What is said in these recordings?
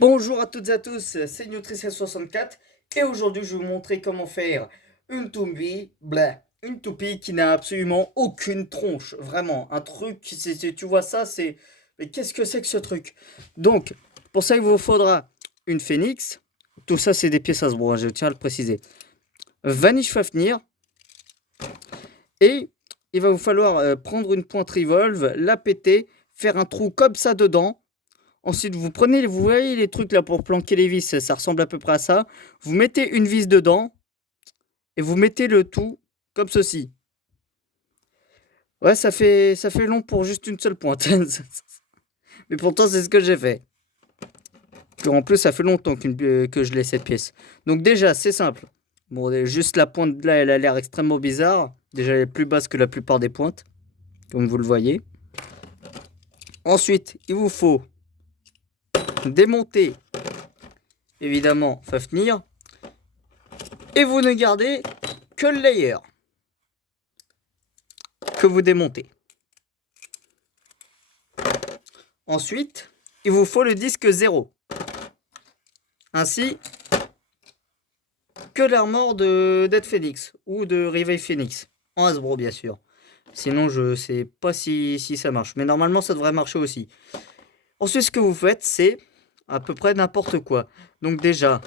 Bonjour à toutes et à tous, c'est Nutrition64 et aujourd'hui je vais vous montrer comment faire une toupie qui n'a absolument aucune tronche, vraiment, un truc, tu vois ça, mais qu'est-ce que c'est que ce truc? Donc, pour ça il vous faudra une phénix, tout ça c'est des pièces à se je tiens à le préciser, Vanish Fafnir, et il va vous falloir prendre une pointe revolve, la péter, faire un trou comme ça dedans. Ensuite, vous prenez, vous voyez les trucs là pour planquer les vis, ça ressemble à peu près à ça. Vous mettez une vis dedans et vous mettez le tout comme ceci. Ouais, ça fait long pour juste une seule pointe. Mais pourtant, c'est ce que j'ai fait. En plus, ça fait longtemps que je l'ai cette pièce. Donc déjà, c'est simple. Bon, juste la pointe là, elle a l'air extrêmement bizarre. Déjà, elle est plus basse que la plupart des pointes, comme vous le voyez. Ensuite, il vous faut démonter, évidemment, Fafnir. Et vous ne gardez que le layer que vous démontez. Ensuite, il vous faut le disque 0. Ainsi que l'armor de Dead Phoenix ou de Revive Phoenix. En Hasbro, bien sûr. Sinon, je sais pas si ça marche. Mais normalement, ça devrait marcher aussi. Ensuite, ce que vous faites, c'est à peu près n'importe quoi. Donc déjà,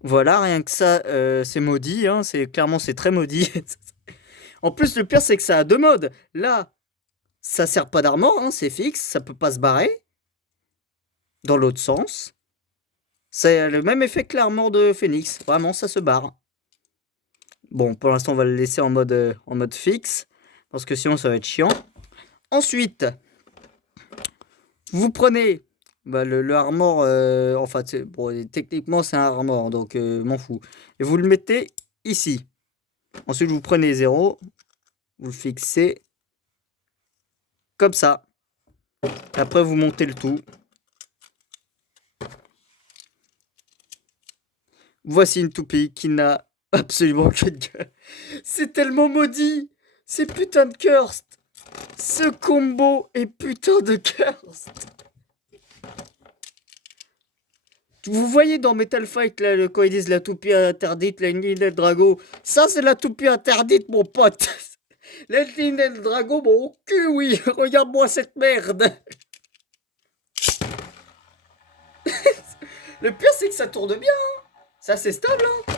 voilà, rien que ça, c'est maudit. Hein, clairement, c'est très maudit. En plus, le pire, c'est que ça a deux modes. Là, ça sert pas d'armor, hein, c'est fixe, ça peut pas se barrer. Dans l'autre sens, c'est le même effet que l'armor de Phoenix. Vraiment, ça se barre. Bon, pour l'instant, on va le laisser en mode fixe, parce que sinon, ça va être chiant. Ensuite, vous prenez le armor, enfin, bon, techniquement, c'est un armor, donc m'en fous. Et vous le mettez ici. Ensuite, vous prenez 0, vous le fixez comme ça. Après, vous montez le tout. Voici une toupie qui n'a absolument aucune gueule. C'est tellement maudit. C'est putain de cursed. Ce combo est putain de cursed. Vous voyez dans Metal Fight, là, quand ils disent la toupie interdite, la ligne del Drago. Ça, c'est la toupie interdite, mon pote. La ligne del Drago, mon cul, oui. Regarde-moi cette merde. Le pire, c'est que ça tourne bien. Hein. Ça, c'est stable. Hein.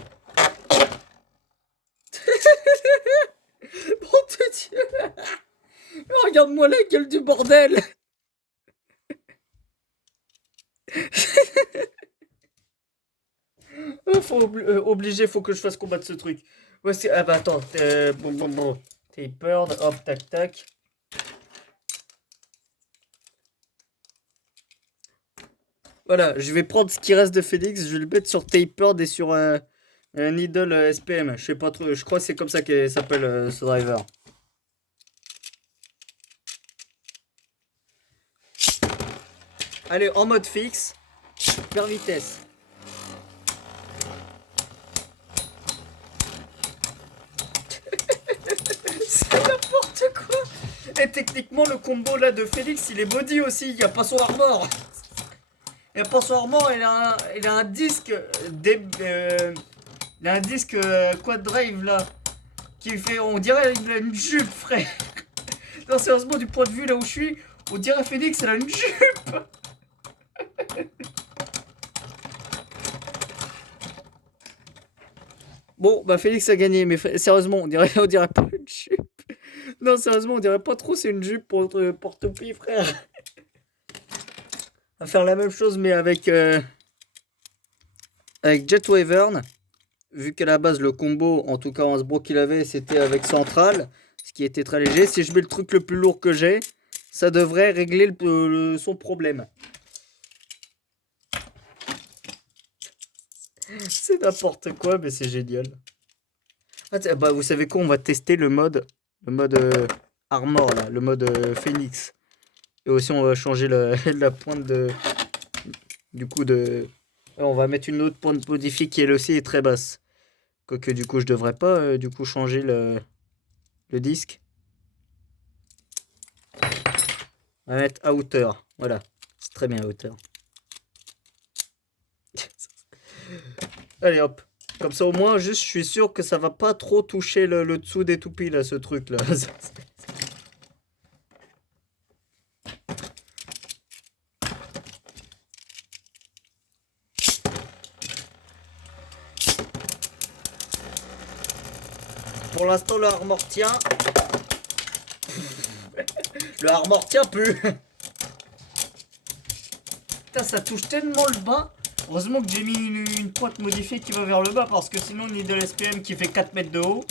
Mon Dieu. Regarde-moi la gueule du bordel. Obligé, faut que je fasse combattre ce truc. Ouais, ah bah attends, bon. Tapered, hop, tac, tac. Voilà, je vais prendre ce qui reste de Phoenix, je vais le mettre sur Tapered et sur Needle SPM. Je sais pas trop, je crois que c'est comme ça qu'il s'appelle ce driver. Allez, en mode fixe, super vitesse. C'est n'importe quoi. Et techniquement, le combo là de Phoenix, il est body aussi, il n'y a pas son armor. Il n'y a pas son armor, il a un disque, il a un disque quad drive là, qui fait, on dirait il a une jupe, frère. Non, sérieusement, du point de vue là où je suis, on dirait Phoenix, elle a une jupe. Bon, bah Félix a gagné, mais sérieusement, on dirait pas une jupe. Non, sérieusement, on dirait pas trop c'est une jupe pour Toupie, frère. On va faire la même chose, mais avec Jet Wyvern. Vu qu'à la base, le combo, en tout cas en Hasbro qu'il avait, c'était avec Central, ce qui était très léger. Si je mets le truc le plus lourd que j'ai, ça devrait régler son problème. C'est n'importe quoi, mais c'est génial. Ah, bah, vous savez quoi, on va tester le mode Armor, là, le mode Phoenix. Et aussi, on va changer la pointe du coup de... On va mettre une autre pointe modifiée qui elle aussi est très basse. Quoique du coup, je devrais pas du coup changer le disque. On va mettre à hauteur. Voilà. C'est très bien à hauteur. Allez hop. Comme ça au moins, juste, je suis sûr que ça va pas trop toucher le dessous des toupies, là, ce truc, là. Pour l'instant, le Armor tient. Le Armor tient plus. Putain, ça touche tellement le bas. Heureusement que j'ai mis une pointe modifiée qui va vers le bas, parce que sinon, on est de l'SPM qui fait 4 mètres de haut.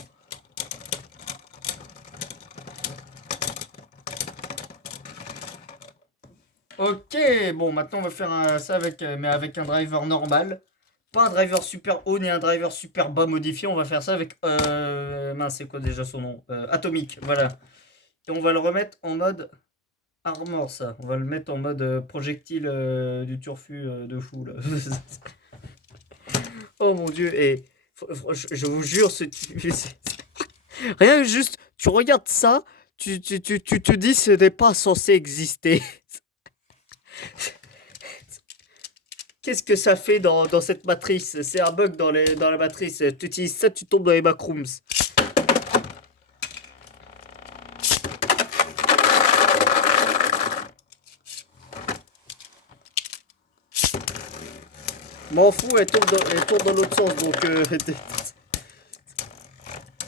Ok, bon, maintenant on va faire ça avec, mais avec un driver normal. Pas un driver super haut ni un driver super bas modifié. On va faire ça avec. Mince, c'est quoi déjà son nom? Atomique, voilà. Et on va le remettre en mode armor, ça. On va le mettre en mode projectile du turfu de fou, là. Oh mon dieu, et je vous jure, rien, juste, tu regardes ça, tu te dis ce n'est pas censé exister. Qu'est-ce que ça fait dans cette matrice? C'est un bug dans la matrice. Tu utilises ça, tu tombes dans les backrooms. M'en fous, elle tourne dans l'autre sens. Donc,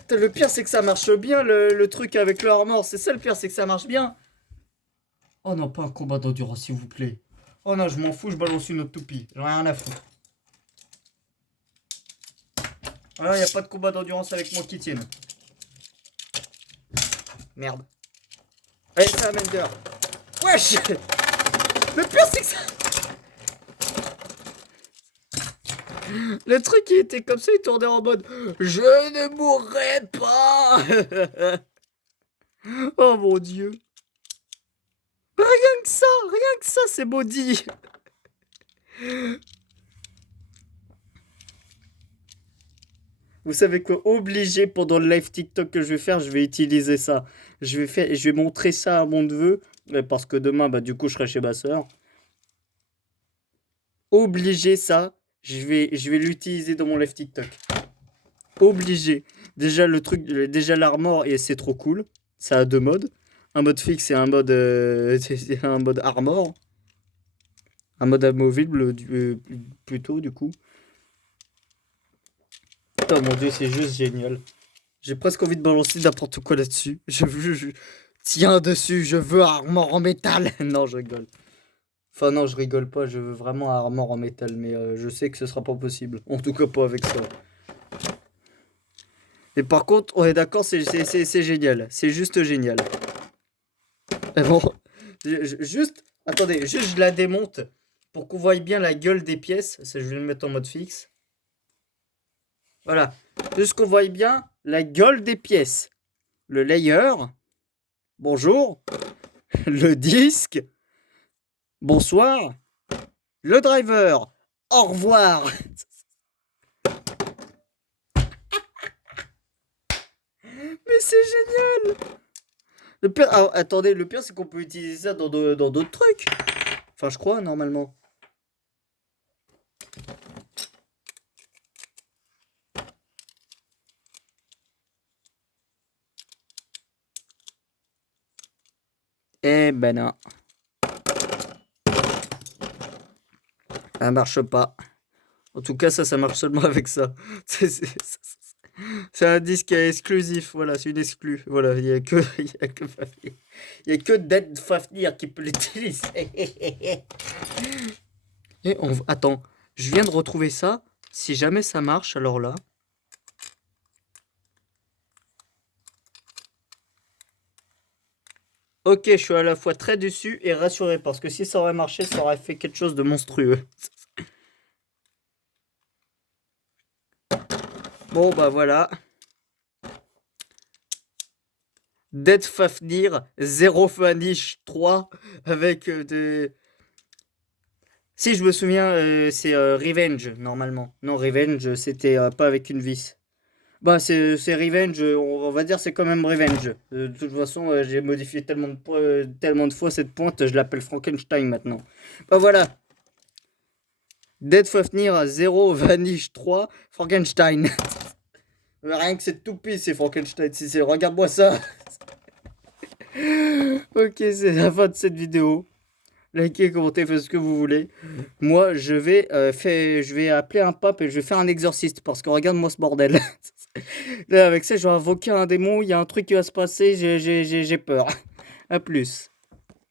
le pire, c'est que ça marche bien, le truc avec le armor. C'est ça le pire, c'est que ça marche bien. Oh non, pas un combat d'endurance, s'il vous plaît. Oh non, je m'en fous, je balance une autre toupie. J'en ai rien à foutre. Voilà, y a pas de combat d'endurance avec moi qui tienne. Merde. Allez, ça, Mender. Wesh. Le pire, c'est que ça... Le truc, il était comme ça, il tournait en mode « Je ne mourrai pas !» Oh mon dieu. Rien que ça, c'est maudit. Vous savez quoi? Obligé, pendant le live TikTok que je vais faire, je vais utiliser ça. Je vais montrer ça à mon neveu, parce que demain, bah, du coup, je serai chez ma soeur. Obligé, ça, je vais l'utiliser dans mon live TikTok. Obligé. Déjà, déjà l'armor, et c'est trop cool. Ça a deux modes. Un mode fixe et un mode, c'est un mode armor. Un mode amovible, plutôt, du coup. Oh mon dieu, c'est juste génial. J'ai presque envie de balancer n'importe quoi là-dessus. Tiens dessus, je veux armor en métal. Non, je rigole. Enfin non, je rigole pas, je veux vraiment armor en métal, mais je sais que ce sera pas possible. En tout cas pas avec ça. Et par contre, on est d'accord, c'est génial. C'est juste génial. Et bon, juste, attendez, juste je la démonte pour qu'on voie bien la gueule des pièces. Ça, je vais le mettre en mode fixe. Voilà. Juste qu'on voie bien la gueule des pièces. Le layer. Bonjour. Le disque. Bonsoir. Le driver. Au revoir. Mais c'est génial. Le pire, ah, attendez, le pire c'est qu'on peut utiliser ça dans d'autres trucs. Enfin, je crois, normalement. Eh ben non. Ça marche pas. En tout cas, ça marche seulement avec ça. C'est un disque exclusif. Voilà, c'est une exclue. Voilà, il y a que Dead Fafnir qui peut l'utiliser. Et attends, je viens de retrouver ça. Si jamais ça marche, alors là. Ok, je suis à la fois très déçu et rassuré parce que si ça aurait marché, ça aurait fait quelque chose de monstrueux. Bon, bah voilà. Dead Fafnir, Zero Vanish 3 avec des... Si je me souviens, c'est Revenge normalement. Non, Revenge, c'était pas avec une vis. Bah, c'est Revenge, on va dire c'est quand même Revenge. De toute façon, j'ai modifié tellement de fois cette pointe, je l'appelle Frankenstein maintenant. Bah voilà, Dead Fafnir à 0, Vanish 3, Frankenstein. Rien que cette toupie, c'est Frankenstein. Regarde-moi ça. Ok, c'est la fin de cette vidéo. Likez, commentez, faites ce que vous voulez. Moi, je vais appeler un pape et je vais faire un exorciste parce que regarde-moi ce bordel. Là, avec ça, je vais invoquer un démon, il y a un truc qui va se passer, j'ai peur. À plus.